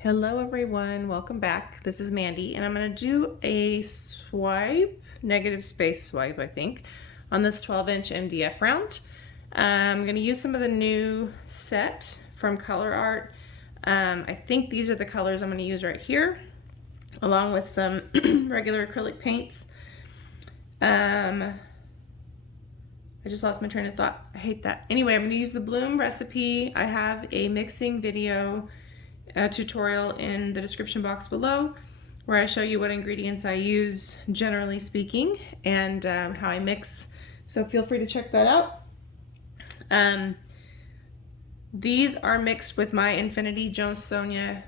Hello everyone, welcome back. This is Mandy and I'm going to do a swipe, negative space swipe I think, on this 12-inch MDF round. I'm going to use some of the new set from Colourarte. I think these are the colors I'm going to use right here, along with some regular acrylic paints. I just lost my train of thought. I hate that. Anyway, I'm going to use the Bloom recipe. I have a mixing video tutorial in the description box below where I show you what ingredients I use generally speaking and how I mix, so feel free to check that out. These are mixed with my Infinity Jones Sonia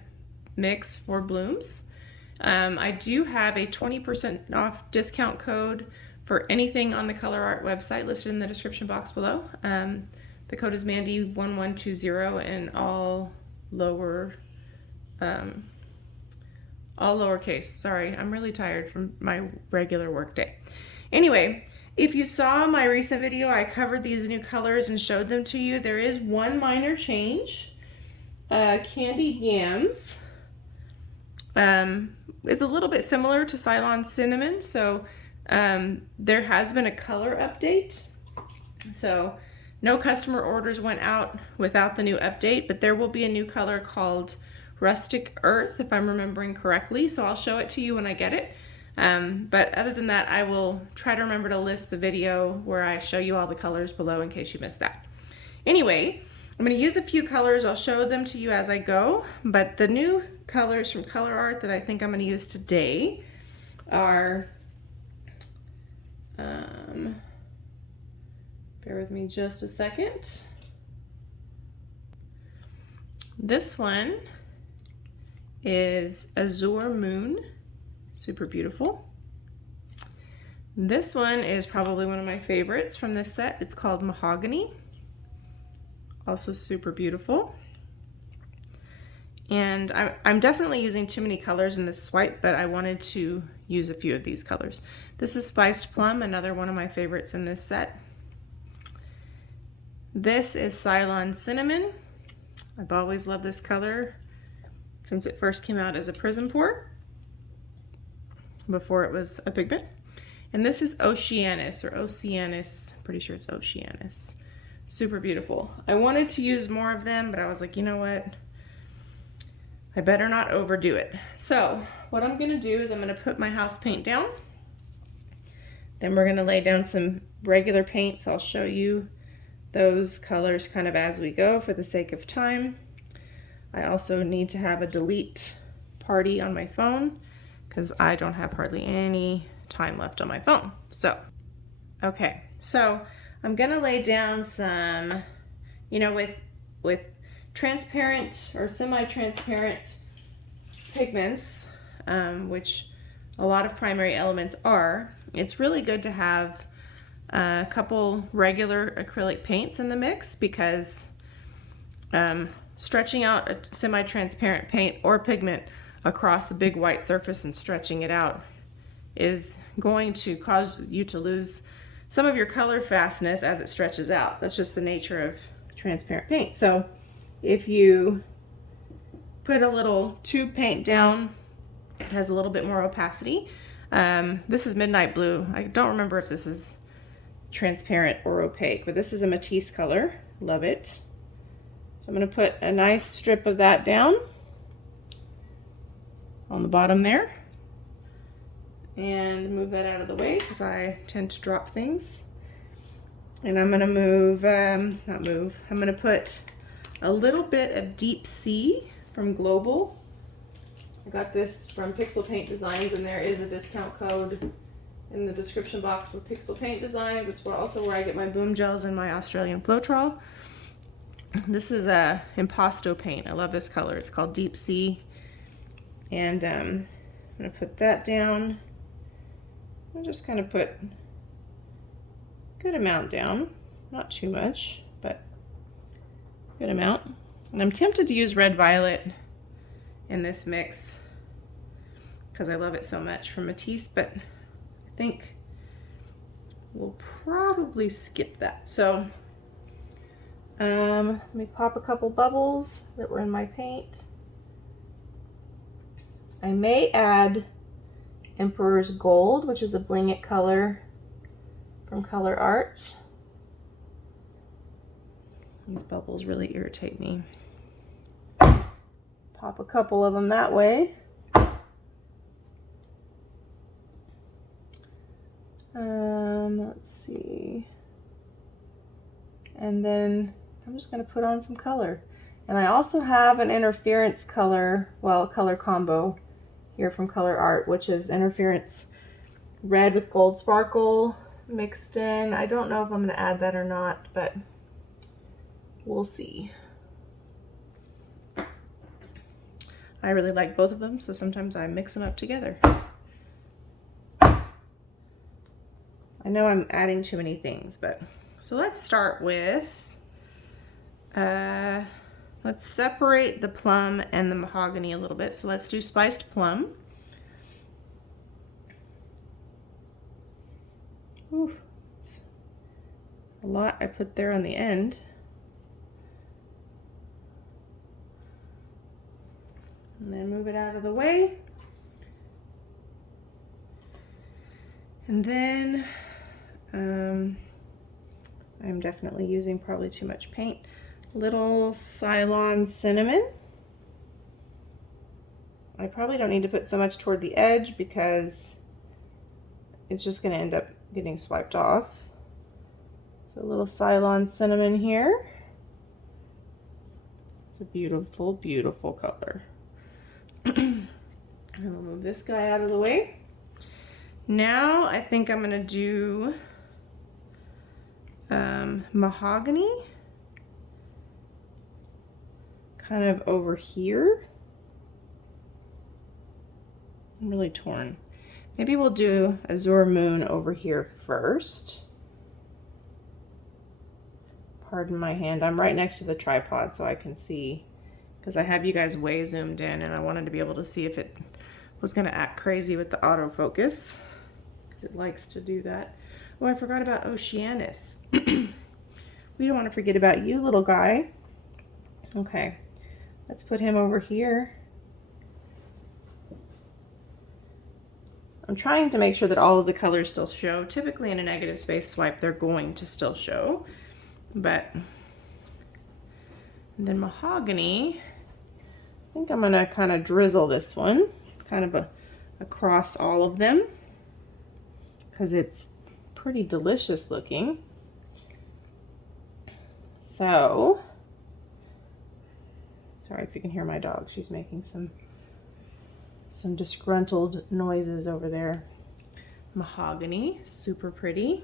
mix for blooms. I do have a 20% off discount code for anything on the Colourarte website listed in the description box below. The code is Mandy1120 and all lowercase. Sorry, I'm really tired from my regular work day. Anyway, if you saw my recent video, I covered these new colors and showed them to you. There is one minor change. Candied Yams is a little bit similar to Cylon Cinnamon, so there has been a color update. So no customer orders went out without the new update, but there will be a new color called Rustic Earth, if I'm remembering correctly, so I'll show it to you when I get it. But other than that, I will try to remember to list the video where I show you all the colors below in case you missed that. Anyway, I'm going to use a few colors. I'll show them to you as I go, but the new colors from Colourarte that I think I'm going to use today are, bear with me just a second. This one is Azure Moon, super beautiful. This one is probably one of my favorites from this set. It's called Mahogany, also super beautiful. And I'm definitely using too many colors in this swipe, but I wanted to use a few of these colors. This is Spiced Plum, another one of my favorites in this set. This is Cylon Cinnamon. I've always loved this color since it first came out as a prism pour, before it was a pigment. And this is Oceanus, or Oceanus, pretty sure it's Oceanus. Super beautiful. I wanted to use more of them, but I was like, you know what? I better not overdo it. So what I'm gonna do is I'm gonna put my house paint down. Then we're gonna lay down some regular paints. I'll show you those colors kind of as we go for the sake of time. I also need to have a delete party on my phone because I don't have hardly any time left on my phone. So, okay, so I'm gonna lay down some, you know, with transparent or semi-transparent pigments, which a lot of primary elements are, it's really good to have a couple regular acrylic paints in the mix because stretching out a semi-transparent paint or pigment across a big white surface and stretching it out is going to cause you to lose some of your color fastness as it stretches out. That's just the nature of transparent paint. So if you put a little tube paint down, it has a little bit more opacity. This is Midnight Blue. I don't remember if this is transparent or opaque, but this is a Matisse color. Love it. So I'm going to put a nice strip of that down on the bottom there and move that out of the way because I tend to drop things. And I'm going to move, I'm going to put a little bit of Deep Sea from Global. I got this from Pixel Paint Designs, and there is a discount code in the description box for Pixel Paint Designs. It's also where I get my boom gels and my Australian Floetrol. This is a Impasto paint. I love this color. It's called Deep Sea. And I'm going to put that down. I'll just kind of put a good amount down. Not too much, but good amount. And I'm tempted to use Red Violet in this mix because I love it so much from Matisse, but I think we'll probably skip that. So let me pop a couple bubbles that were in my paint. I may add Emperor's Gold, which is a Bling It color from Colourarte. These bubbles really irritate me. Pop a couple of them that way. Let's see. And then I'm just going to put on some color. And I also have an interference color, well, color combo here from Colourarte, which is interference red with gold sparkle mixed in. I don't know if I'm going to add that or not, but we'll see. I really like both of them, so sometimes I mix them up together. I know I'm adding too many things, but so let's start with, let's separate the plum and the mahogany a little bit. So let's do spiced plum. Ooh, it's a lot I put there on the end. And then move it out of the way. And then I'm definitely using probably too much paint. Little Cylon Cinnamon. I probably don't need to put so much toward the edge because it's just going to end up getting swiped off. So a little Cylon Cinnamon here. It's a beautiful, beautiful color. And we'll move this guy out of the way. Now I think I'm going to do mahogany kind of over here. I'm really torn. Maybe we'll do Azure Moon over here first. Pardon my hand. I'm right next to the tripod so I can see, because I have you guys way zoomed in and I wanted to be able to see if it was going to act crazy with the autofocus, because it likes to do that. Oh, I forgot about Oceanus. We don't want to forget about you, little guy. Okay, let's put him over here. I'm trying to make sure that all of the colors still show. Typically in a negative space swipe, they're going to still show. But and then mahogany, I think I'm going to kind of drizzle this one, kind of across all of them, because it's pretty delicious looking. So, sorry if you can hear my dog. She's making some disgruntled noises over there. Mahogany, super pretty.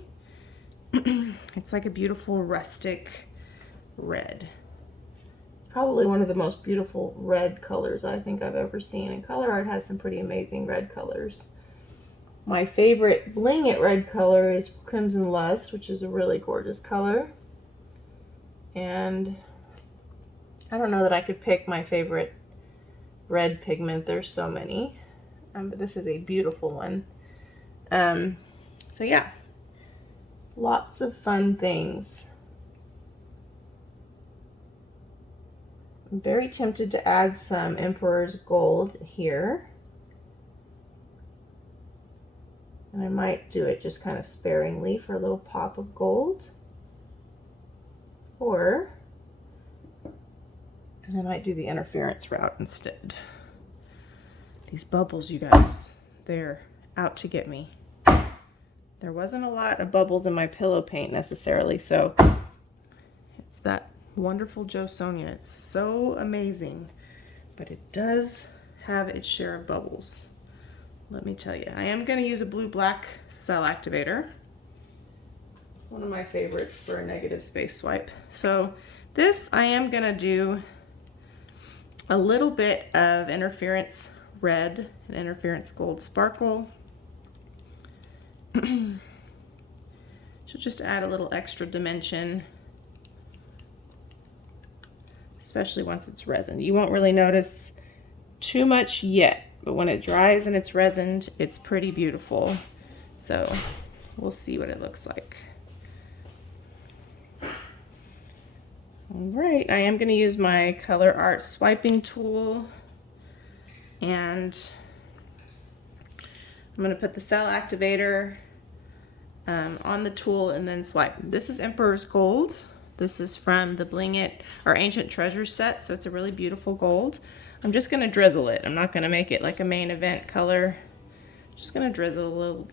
It's like a beautiful rustic red. Probably one of the most beautiful red colors I think I've ever seen. And Colourarte has some pretty amazing red colors. My favorite Bling It red color is Crimson Lust, which is a really gorgeous color. And I don't know that I could pick my favorite red pigment. There's so many. But this is a beautiful one. So yeah, lots of fun things. I'm very tempted to add some Emperor's Gold here. And I might do it just kind of sparingly for a little pop of gold. Or I might do the interference route instead. These bubbles, you guys, they're out to get me. There wasn't a lot of bubbles in my pillow paint necessarily, so it's that wonderful Jo Sonja. It's so amazing, but it does have its share of bubbles. Let me tell you, I am going to use a blue-black cell activator. One of my favorites for a negative space swipe. So this, I am going to do a little bit of interference red and interference gold sparkle. She'll just add a little extra dimension, especially once it's resined. You won't really notice too much yet, but when it dries and it's resined, it's pretty beautiful. So we'll see what it looks like. All right, I am going to use my Colourarte swiping tool and I'm going to put the cell activator on the tool and then swipe. This is Emperor's Gold. This is from the Bling It or Ancient Treasures set, so it's a really beautiful gold. I'm just going to drizzle it. I'm not going to make it like a main event color. Just going to drizzle a little.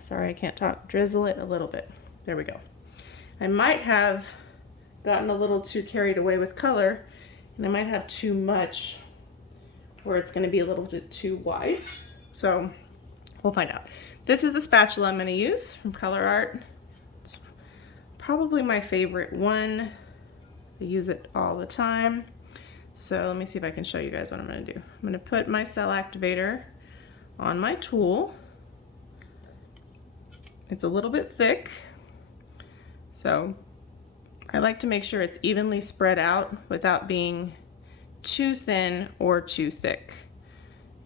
Sorry, I can't talk. Drizzle it a little bit. There we go. I might have gotten a little too carried away with color, and I might have too much where it's going to be a little bit too white. So we'll find out. This is the spatula I'm going to use from Colourarte. It's probably my favorite one. I use it all the time. So let me see if I can show you guys what I'm going to do. I'm going to put my cell activator on my tool. It's a little bit thick, so I like to make sure it's evenly spread out without being too thin or too thick.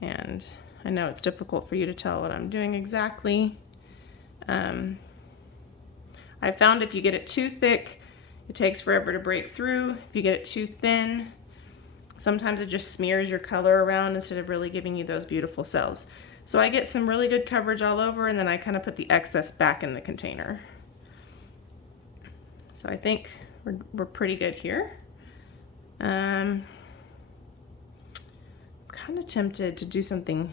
And I know it's difficult for you to tell what I'm doing exactly. I found if you get it too thick, it takes forever to break through. If you get it too thin, sometimes it just smears your color around instead of really giving you those beautiful cells. So I get some really good coverage all over, and then I kind of put the excess back in the container. So I think we're pretty good here. I'm kind of tempted to do something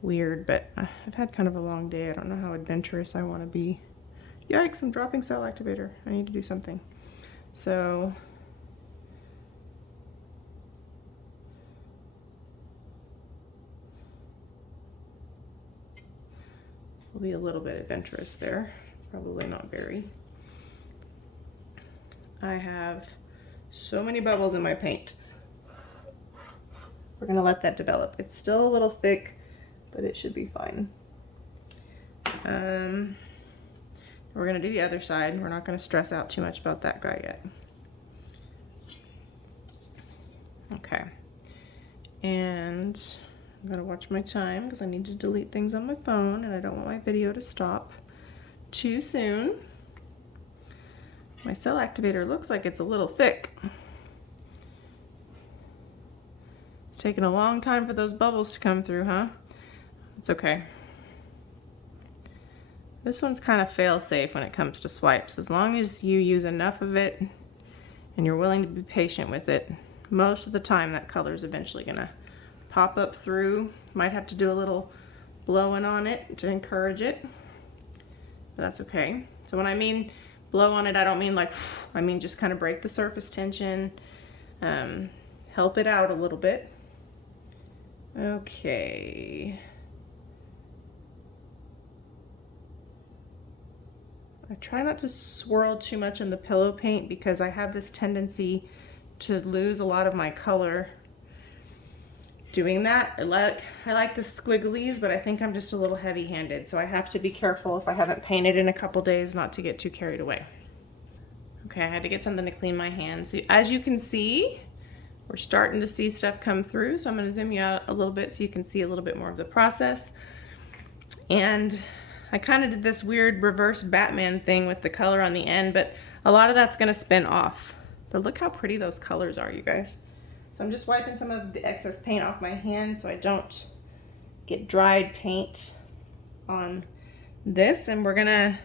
weird, but I've had kind of a long day. I don't know how adventurous I want to be. Yikes, I'm dropping cell activator. I need to do something. So we'll be a little bit adventurous there. Probably not very. I have so many bubbles in my paint. We're gonna let that develop. It's still a little thick, but it should be fine. We're gonna do the other side. We're not gonna stress out too much about that guy yet. Okay. And I'm gonna watch my time because I need to delete things on my phone and I don't want my video to stop too soon. My cell activator looks like it's a little thick. It's taken a long time for those bubbles to come through, huh? It's okay. This one's kind of fail-safe when it comes to swipes. As long as you use enough of it and you're willing to be patient with it, most of the time that color is eventually gonna pop up through. Might have to do a little blowing on it to encourage it, but that's okay. So when I mean blow on it, I don't mean like, I mean just kind of break the surface tension, help it out a little bit. Okay. I try not to swirl too much in the pillow paint because I have this tendency to lose a lot of my color doing that. I like the squigglies, but I think I'm just a little heavy-handed, so I have to be careful if I haven't painted in a couple days not to get too carried away. Okay, I had to get something to clean my hands. So as you can see, we're starting to see stuff come through, so I'm going to zoom you out a little bit so you can see a little bit more of the process. And I kind of did this weird reverse Batman thing with the color on the end, but a lot of that's going to spin off. But look how pretty those colors are, you guys. So I'm just wiping some of the excess paint off my hand so I don't get dried paint on this. And we're going to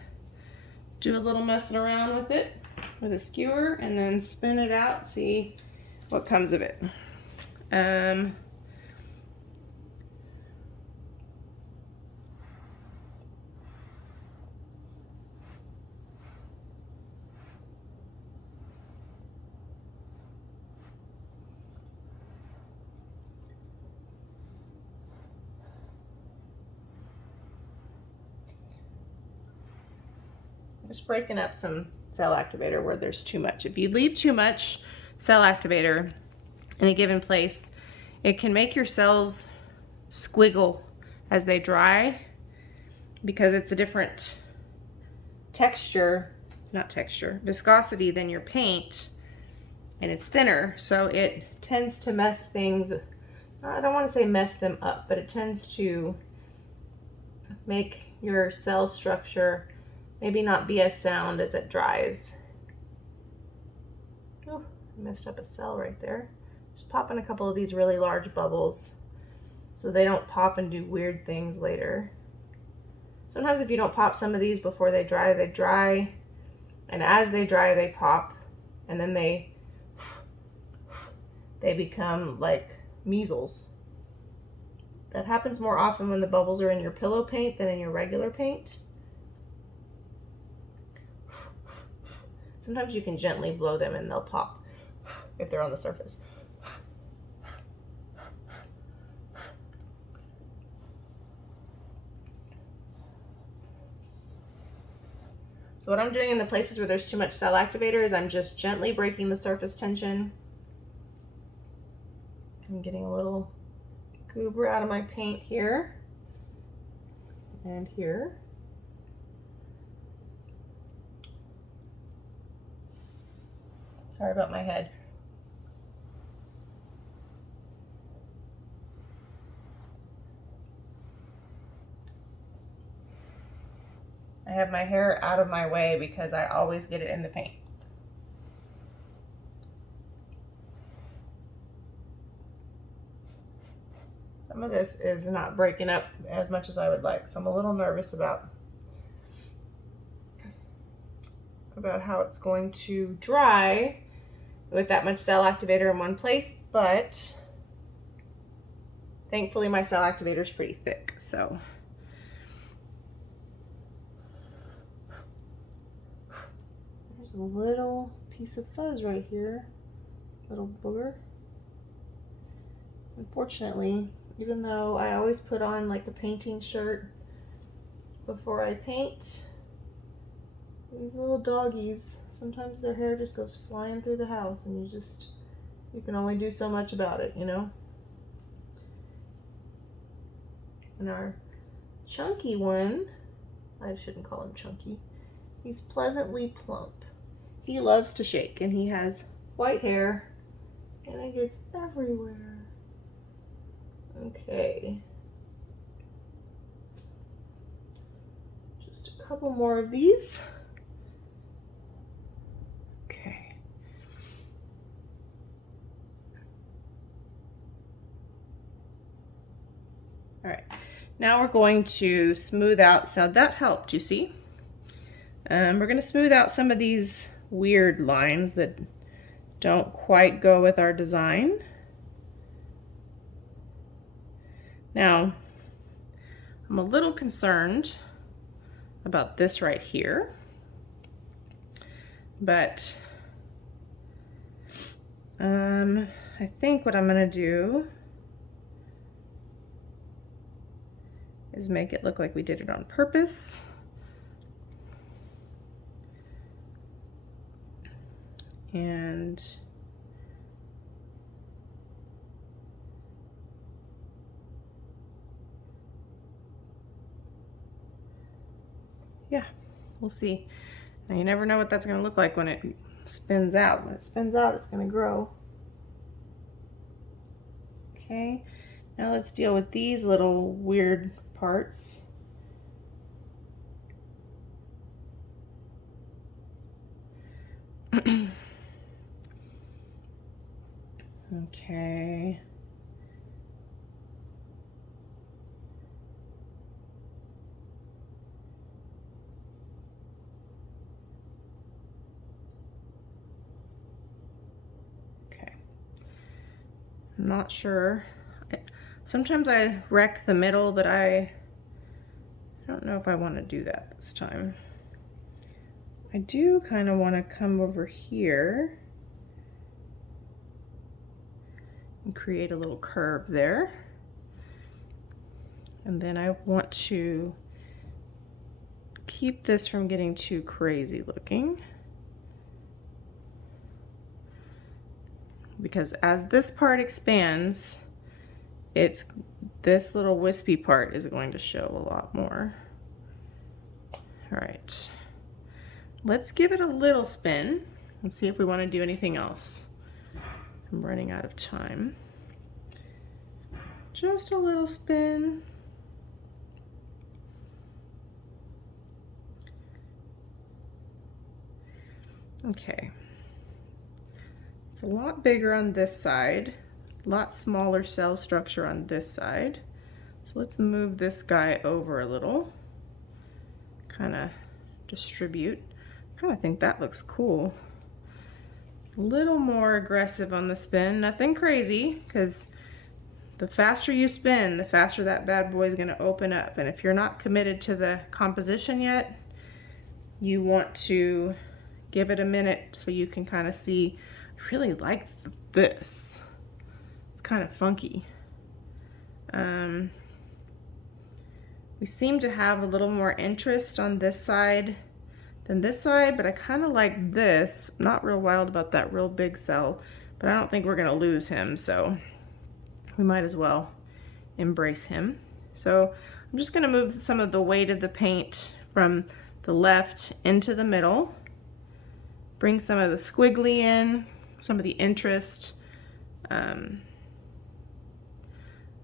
do a little messing around with it with a skewer and then spin it out, see what comes of it. Just breaking up some cell activator where there's too much. If you leave too much cell activator in a given place, it can make your cells squiggle as they dry because it's a different viscosity than your paint, and it's thinner, so it tends to mess things, I don't want to say mess them up, but it tends to make your cell structure maybe not be as sound as it dries. Oh, I messed up a cell right there. Just popping a couple of these really large bubbles so they don't pop and do weird things later. Sometimes if you don't pop some of these before they dry, and as they dry, they pop, and then they become like measles. That happens more often when the bubbles are in your pillow paint than in your regular paint. Sometimes you can gently blow them and they'll pop if they're on the surface. So what I'm doing in the places where there's too much cell activator is I'm just gently breaking the surface tension. I'm getting a little goober out of my paint here and here. Sorry about my head. I have my hair out of my way because I always get it in the paint. Some of this is not breaking up as much as I would like, so I'm a little nervous about how it's going to dry with that much cell activator in one place, but thankfully my cell activator is pretty thick, so. There's a little piece of fuzz right here, little booger. Unfortunately, even though I always put on like a painting shirt before I paint, these little doggies, sometimes their hair just goes flying through the house and you can only do so much about it, you know? And our chunky one, I shouldn't call him chunky, he's pleasantly plump. He loves to shake and he has white hair and it gets everywhere. Okay. Just a couple more of these. Okay. All right. Now we're going to smooth out. So that helped, you see? We're going to smooth out some of these weird lines that don't quite go with our design. Now, I'm a little concerned about this right here, but I think what I'm gonna do is make it look like we did it on purpose. And yeah, we'll see. Now you never know what that's going to look like when it spins out. When it spins out, it's going to grow. Okay, now let's deal with these little weird parts. Okay. I'm not sure. Sometimes I wreck the middle, but I don't know if I want to do that this time. I do kind of want to come over here and create a little curve there. And then I want to keep this from getting too crazy looking, because as this part expands, this little wispy part is going to show a lot more. All right, let's give it a little spin and see if we want to do anything else. I'm running out of time. Just a little spin. Okay. It's a lot bigger on this side A lot smaller cell structure on this side. So let's move this guy over a little. Kind of distribute. Kind of think that looks cool. A little more aggressive on the spin. Nothing crazy, because the faster you spin, the faster that bad boy is going to open up. And if you're not committed to the composition yet, you want to give it a minute so you can kind of see. I really like this. It's kind of funky. We seem to have a little more interest on this side than this side, but I kind of like this. I'm not real wild about that real big cell, but I don't think we're going to lose him, so we might as well embrace him. So I'm just going to move some of the weight of the paint from the left into the middle, bring some of the squiggly in, some of the interest. I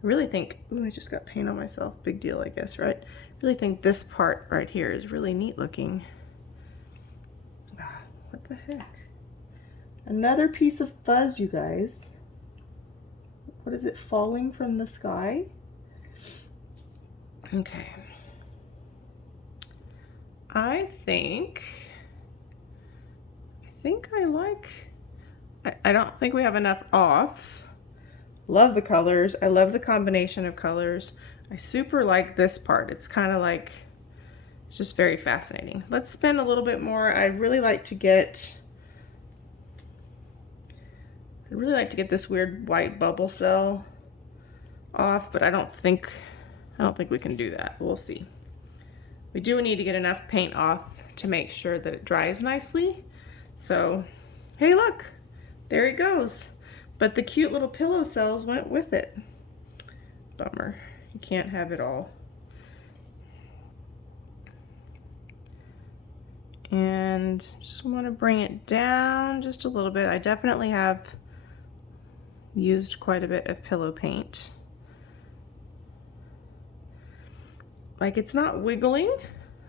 really think, ooh, I just got paint on myself. Big deal, I guess, right? I really think this part right here is really neat looking. What the heck? Another piece of fuzz, you guys. What is it, falling from the sky? Okay. I think I like, I don't think we have enough off. Love the colors. I love the combination of colors. I super like this part. It's kind of like, it's just very fascinating. Let's spin a little bit more. I'd really like to get this weird white bubble cell off, but I don't think we can do that. We'll see. We do need to get enough paint off to make sure that it dries nicely. So, hey, look, there it goes. But the cute little pillow cells went with it. Bummer. You can't have it all. And just want to bring it down just a little bit. I definitely have used quite a bit of pillow paint. Like, it's not wiggling,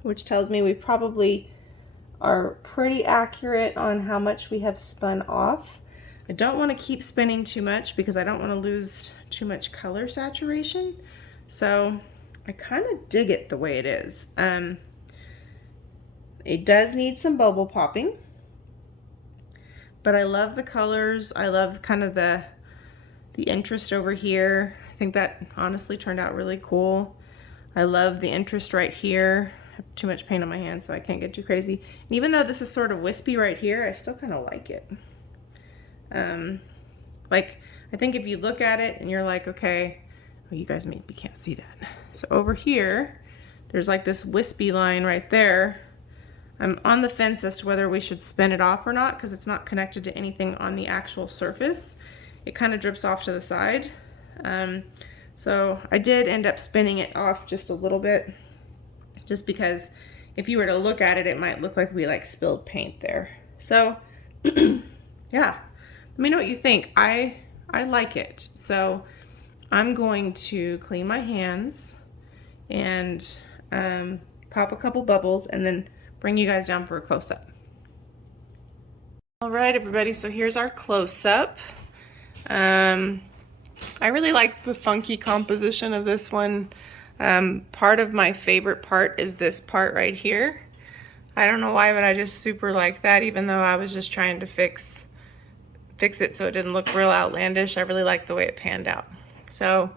which tells me we probably are pretty accurate on how much we have spun off. I don't want to keep spinning too much because I don't want to lose too much color saturation. So I kind of dig it the way it is. It does need some bubble popping, but I love the colors. I love kind of the interest over here. I think that honestly turned out really cool. I love the interest right here. I have too much paint on my hand, so I can't get too crazy. And even though this is sort of wispy right here, I still kind of like it. Like, I think if you look at it and you're like, okay, well, you guys maybe can't see that. So over here, there's like this wispy line right there. I'm on the fence as to whether we should spin it off or not because it's not connected to anything on the actual surface. It kind of drips off to the side. So I did end up spinning it off just a little bit, just because if you were to look at it, it might look like we like spilled paint there. So yeah, let me know what you think. I like it. So I'm going to clean my hands and pop a couple bubbles and then bring you guys down for a close-up. All right, everybody, so here's our close-up. I really like the funky composition of this one. Part of my favorite part is this part right here. I don't know why, but I just super like that, even though I was just trying to fix it so it didn't look real outlandish. I really like the way it panned out. So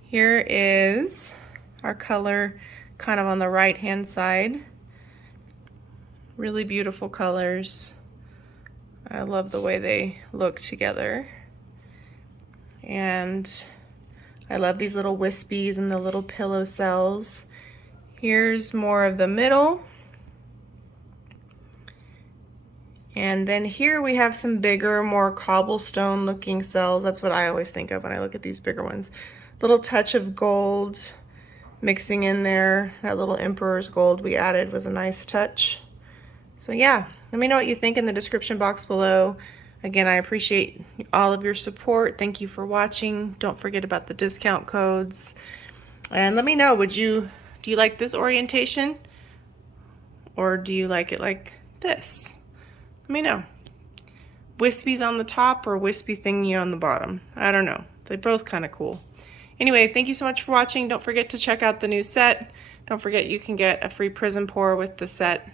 here is our color kind of on the right hand side. Really beautiful colors. I love the way they look together. And I love these little wispies and the little pillow cells. Here's more of the middle. And then here we have some bigger, more cobblestone looking cells. That's what I always think of when I look at these bigger ones. Little touch of gold mixing in there. That little emperor's gold we added was a nice touch. So yeah, let me know what you think in the description box below. Again, I appreciate all of your support. Thank you for watching. Don't forget about the discount codes. And let me know, do you like this orientation? Or do you like it like this? Let me know. wispies on the top or wispy thingy on the bottom. I don't know. They're both kind of cool. Anyway, thank you so much for watching. Don't forget to check out the new set. Don't forget you can get a free prism pour with the set.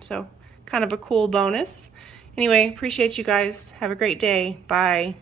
So kind of a cool bonus. Anyway, appreciate you guys. Have a great day. Bye.